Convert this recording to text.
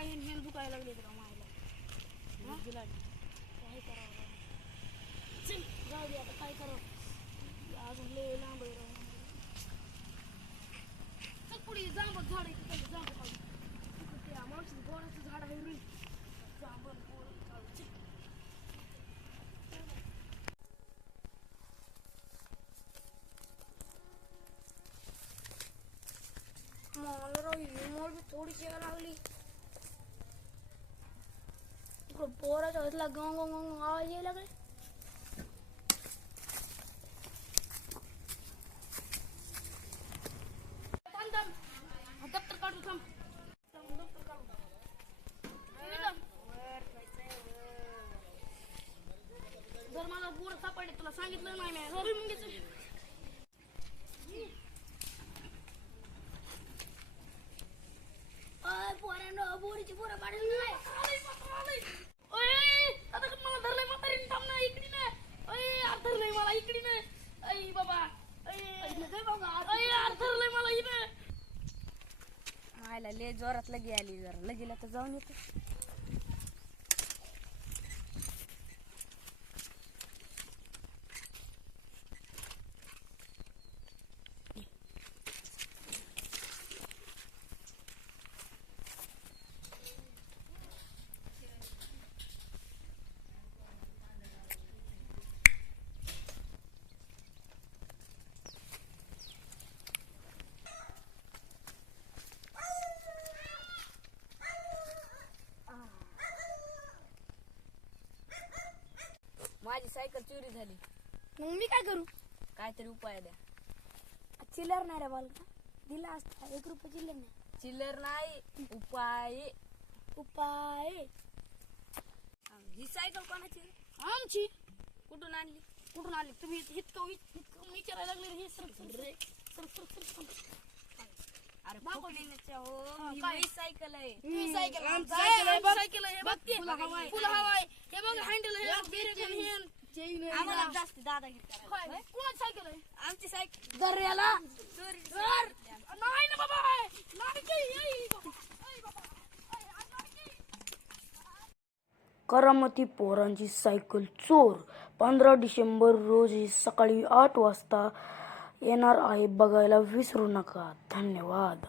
काय हे दुखायला लागले का मायला काय करावं चल जाऊ दे आता काय करावं अजून लय लांब आहे राव चल पुढे जांभळ झाड आहे तिकडे जांभळ पाहिजे त्या मावशी बोराचं झाड आहे रे जांभळ बोर चल मला राव ही मोड बी थोडीशी यायला लागली तिकडं बोराच्या घातला गंग गंग गंग आवाज यायला लागले दप्तर काढू थांब दप्तर काढू जर मला बोर सापडले तुला सांगितलं नाही मी घरी मुंगीच पोरांनो बोरीची पोरं काढली नाही आता मला धरलंय म्हातारीने थांब ना इकडे नाही धरलंय मला इकडे नाही बाबा धरलंय मला इकडे मायला लय जोरात लगी आली जरा लगीला तर जाऊन येते माझी सायकल चोरी झाली मग मी काय करू काहीतरी उपाय द्या चिल्लर नाही रे बालका दिला असता 1 रुपया चिल्लर नाही चिल्लर नाही उपाय उपाय ही सायकल कोणाची आमची कुठून आणली तुम्ही इतकं विचारायला लागले हे सर अरे पकडीच्या हो ही काय? माझी सायकल आहे ही सायकल आमची सायकल आहे बघ ते फुल हवाय हे बघ हँडल हे ब्रेक हे आम्हाला जास्त दादागिरी करायला कोणाची सायकल आहे आमची सायकल दर्याला चोरी नाही ना बाबा नाही की बाबा करामती पोरांची सायकल चोर 15 डिसेंबर रोजी सकाळी 8 वाजता येणार आहे बघायला विसरू नका धन्यवाद.